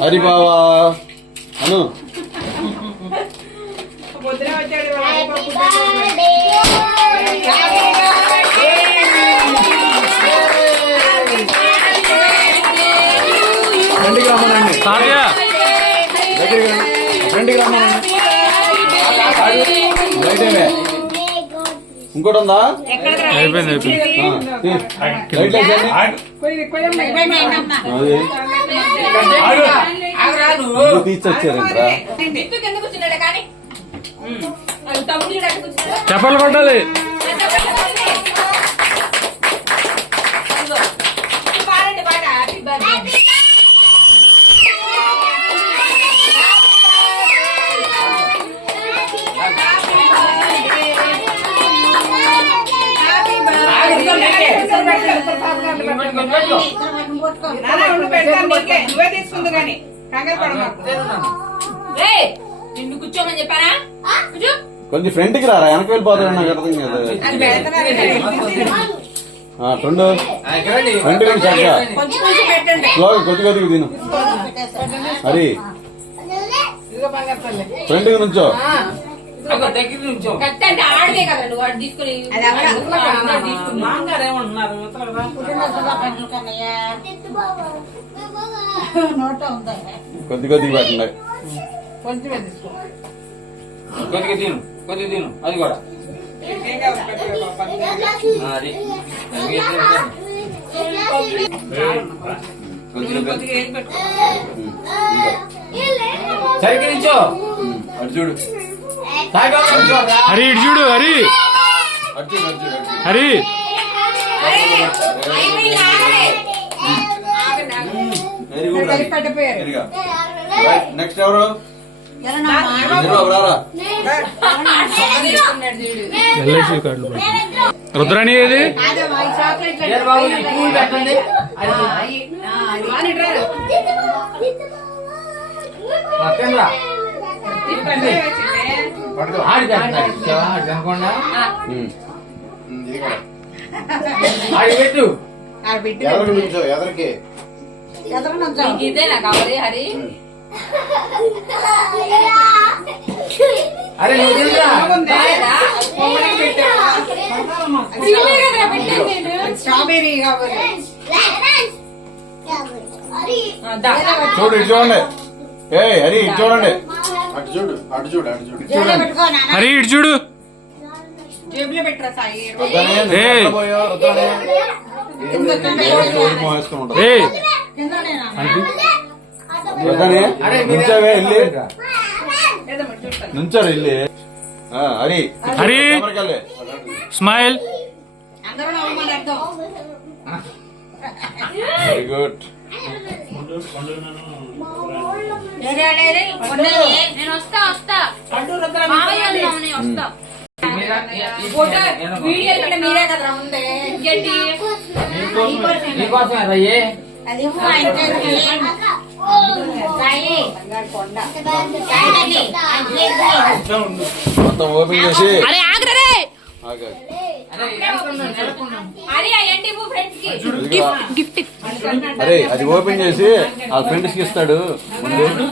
హరి బావా. అను. ఫ్రెండ్కి రమ్మనండి దగ్గరికి రండి ఫ్రెండ్కి రమ్మనండి లైట్ ఏమే ఇంకోటి ఉందా? అయిపోయింది అయిపోయింది. లైట్ వేసేయండి. చెప్పలు కొట్టాలి ఇదిగో. నువ్వే తీసుకుంది కానీ. కంగారు నిన్ను కూర్చోమని చెప్పానా? కొంచెం ఫ్రంట్కి రారా? వెనక్కి వెళ్ళిపోతాడు నాకు అర్థం కాదు. రెండు. ఫ్రంట్ చక్కగా కొద్ది కొద్దిగా తిను. హరి ఫ్రంట్కి నుంచో. కత్తి అంటే ఆడదే కదా నువ్వు వాడు తీసుకుని. అది తీసుకుని మాంగారు ఏమంటున్నారు కొద్ది కొద్దిగా పెట్టండి తీసుకో. కొద్దిగా తిను కొద్దిగా తిను. అది కూడా. అది. సరిగ్గా అటు చూడు. హరి ఇటు చూడు హరి. హరి నెక్స్ట్ ఎవరు ఎల్ఐసి కార్డులు. రుద్రాణి ఏది పక్కన పెట్టు. ఎదరికి నుంచో ఎదరికి ఇదేనా కావాలి హరి. అరే నువ్వు తినరా? స్ట్రాబెరీ కావాలి చూడు ఇటు చూడండి. ఏ హరి చూడండి. అటు చూడు అటు చూడు అటు చూడు. హరి ఇటు చూడు. జేబులో పెట్టరా సాయి అరే నుంచోరు వెళ్ళి. హరి. స్మైల్. వెరీ గుడ్ నేను వస్తా వస్తా. వస్తా వీడియో మీరే కదా ఉంది ఇంకేంటి మొత్తం ఓపెన్ చేసి. అరే ఆగ్రరే గిఫ్ట్ అరే అది ఓపెన్ చేసి ఆ ఫ్రెండ్స్కి ఇస్తాడు. ముందు